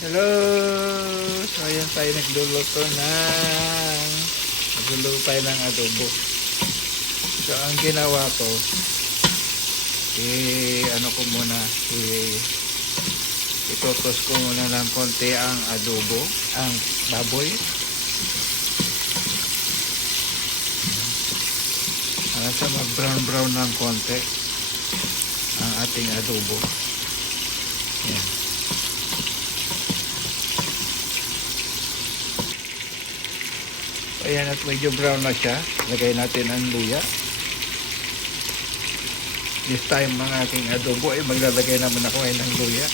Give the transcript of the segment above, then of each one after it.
Hello! So, ayan tayo nagluluto tayo ng adobo. So, ang ginawa ko, ano ko muna, itotos ko muna ng konti ang adobo, ang baboy. Hanggang sa mag-brown-brown ng konti ang ating adobo. Ayan. Ayan, at medyo brown na siya. Lagay natin ang luya. This time ang aking adobo ay maglalagay naman ako ng luya.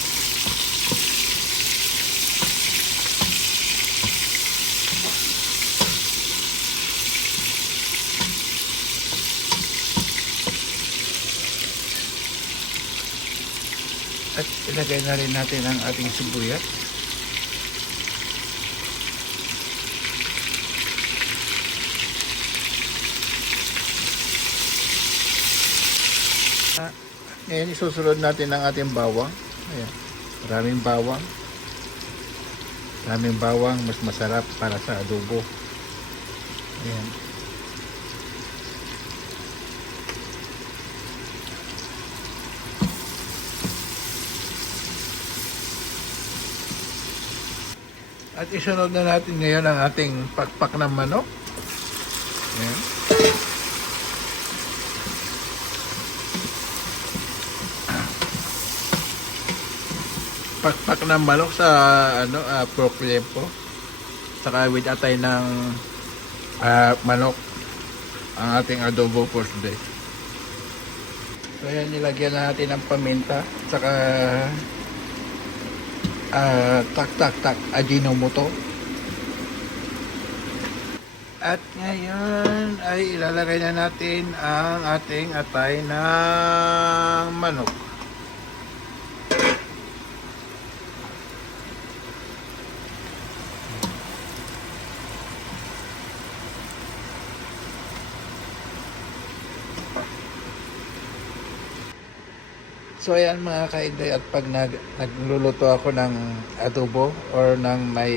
At ilagay na rin natin ang ating sibuyas. Ngayon isusunod natin ang ating bawang. Ayan. Maraming bawang. Maraming bawang, mas masarap para sa adobo. Ayan. At isunod na natin ngayon ang ating pakpak ng manok. Ayan. Pakpak ng manok sa pork lempo. Saka with atay ng manok ang ating adobo for today. So ayan, nilagyan na natin ng paminta. Saka tak Ajinomoto. At ngayon ay ilalagay na natin ang ating atay ng manok. So ayan mga kainday, at pag nagluluto ako ng adobo or ng may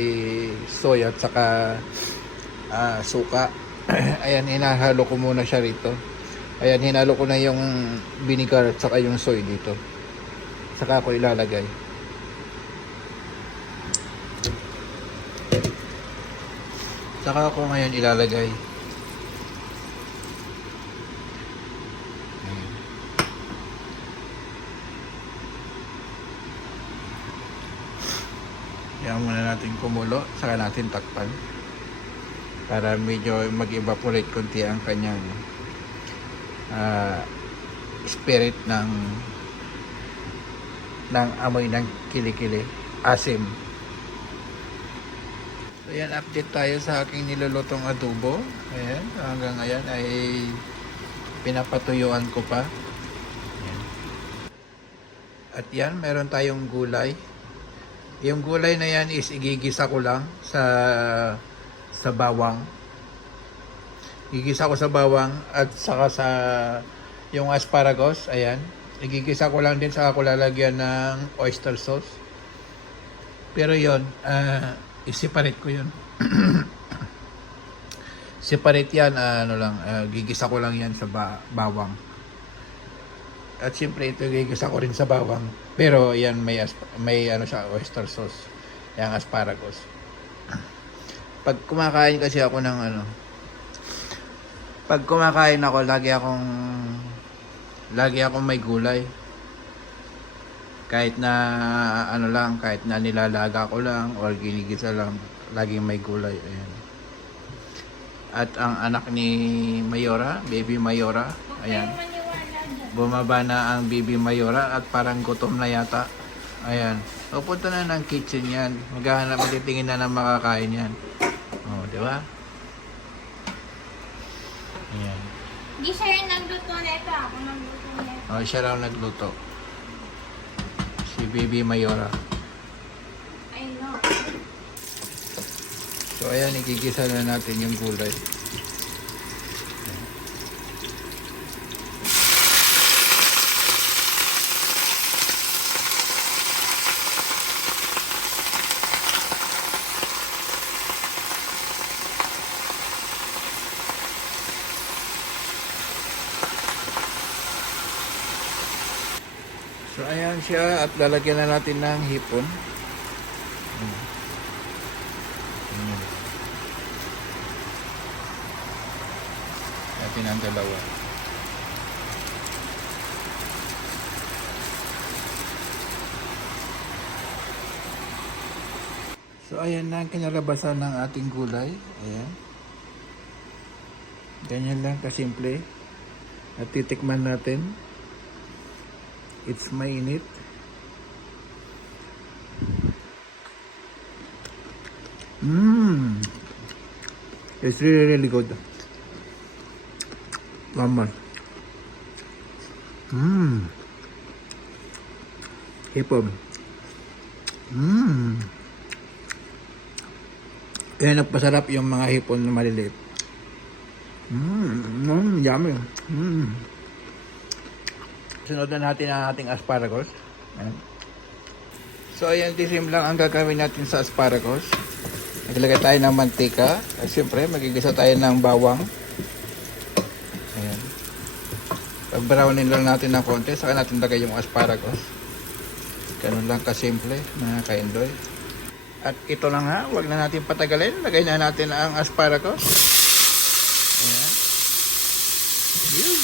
soy at saka suka, ayan, hinahalo ko muna siya rito. Ayan, hinalo ko na yung vinegar at saka yung soy dito. Saka ako ilalagay. Saka ako ngayon ilalagay. Yan muna natin kumulo, saka natin takpan para medyo mag-evaporate konti ang kanyang spirit ng amoy ng kilikili, asim. So yan, update tayo sa aking nilulutong adobo. Ayan, hanggang ngayon ay pinapatuyuan ko pa. Ayan. At yan, meron tayong gulay. Yung gulay na yan is igigisa ko lang sa bawang. Igigisa ko sa bawang at saka sa yung asparagus, ayan. Igigisa ko lang din, saka ko lalagyan ng oyster sauce. Pero yon, i-separate ko yun. Separate yan, gigisa ko lang yan sa bawang. At siyempre ito gigisa ko rin sa bawang. Pero yan may siya, oyster sauce. Yang asparagus. Pag kumakain kasi ako ng pag kumakain ako, lagi akong may gulay. Kahit na kahit na nilalaga ko lang or ginigisa lang, laging may gulay. Ayan. At ang anak ni Mayora, baby Mayora, ayan. Bumaba na ang baby Mayora at parang gutom na yata. Ayan. Pupunta na ng kitchen yan. Magtitingin na ng makakain yan. Oh, di ba? Ayan. Hindi siya yung nagluto na ito. Ako nagluto na ito. Oh, siya raw nagluto. Si baby Mayora. I know. So ayan, igigisa na natin yung gulay. ayan siya at lalagyan na natin ng hipon. Ayan. Natin ang dalawa. So ayan na ang kinalabasan ng ating gulay. Ayan. Ganyan lang kasimple. At titikman natin. It's mainit. It's really good. One more. Hipon. Kaya nagpasarap yung mga hipon na maliliit. Yummy. Sunod na natin ang ating asparagus. Ayan. So ayan, tisim lang ang gagawin natin sa asparagus. Naglagay tayo ng mantika. At siyempre, magigisa tayo ng bawang. Ayan. Pag-brownin lang natin ng konti, saka natin lagay yung asparagus. Ganun lang kasimple, mga kaindoy. At ito na nga, huwag na natin patagalin. Lagay na natin ang asparagus. Ayan. Yun.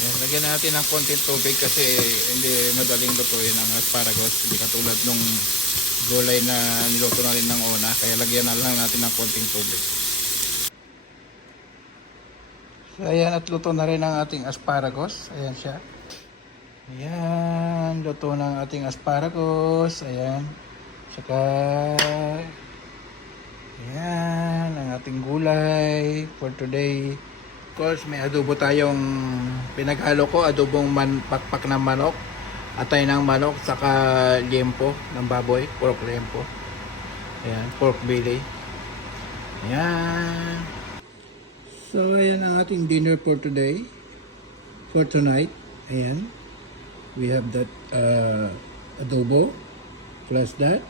Ayan, lagyan natin ng konting tubig kasi hindi madaling lutuin ang asparagus. Hindi katulad nung gulay na niluto na rin ng una, kaya lagyan na lang natin ng konting tubig. So ayan, at luto na rin ang ating asparagus. Ayan siya. Ayan, luto na ang ating asparagus. Ayan. Tsaka ayan, ang ating gulay for today. Of course, may adobo tayong pinaghalo ko, adobong pakpak ng manok, atay ng manok, saka liempo ng baboy, pork liempo. Ayan, pork belly. Ayan. So, ayan ang ating dinner for today. For tonight. Ayan. We have that adobo plus that.